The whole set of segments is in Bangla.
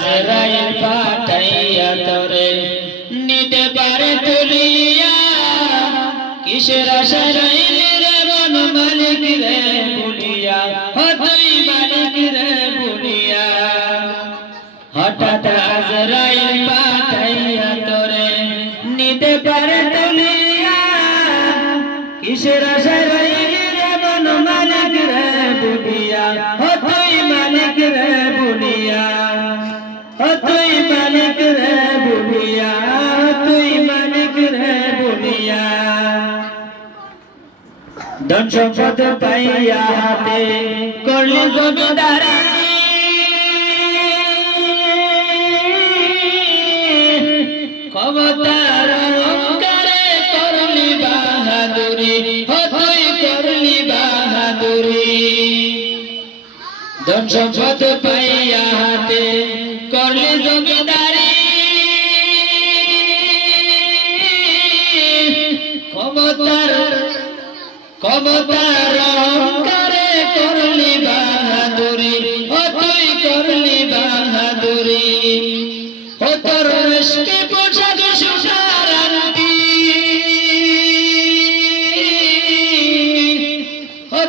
আজরাইল পাঠাইয়া তোরে নিতে পারে তুলিয়া কিসের আশা রইলি রে মন মালিক রে বলিয়া তুই মালিক রে বলিয়া হঠাৎ আজরাইল পাঠাইয়া তোরে নিতে পারে তুলিয়া কিসের আশা রইলি রে মন মালিক রে বলিয়া তুই মালিক রে বলিয়া তুই মালিক রে বলিয়া তুই মালিক রে বলিয়া ধন সম্পদ পাইয়া হাতে করলি জমিদারি ক্ষমতার অহংকারে করলি বাহাদুরি তুই করলি বাহাদুরি ধন সম্পদ পাইয়া হাতে করলি জমিদারি ক্ষমতার অহংকারে করলি বাহাদুরি তুই করলি বাহাদুরি তোর রেশমি পোশাক সোনার আংটি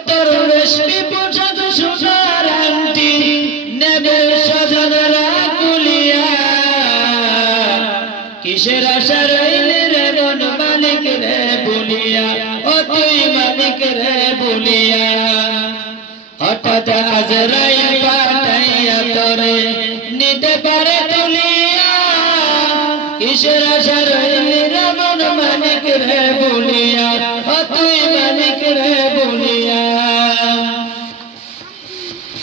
তোর রেশমি পোশাক সোনার আংটি নেবে স্বজনরা কুলিয়া কিসের আশা রইলি রে মন মালিক রে বলিয়া তুই মালিক রে বলিয়া হঠাৎ আজরাইল পাঠাইয়া তোরে নিতে পারে তুলিয়া কিসের আশা রইলি রে মন মালিক রে বলিয়া তুই মালিক রে বলিয়া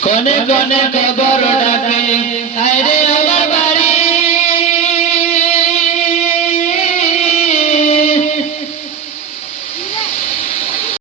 কনে কনে কবর ডাকে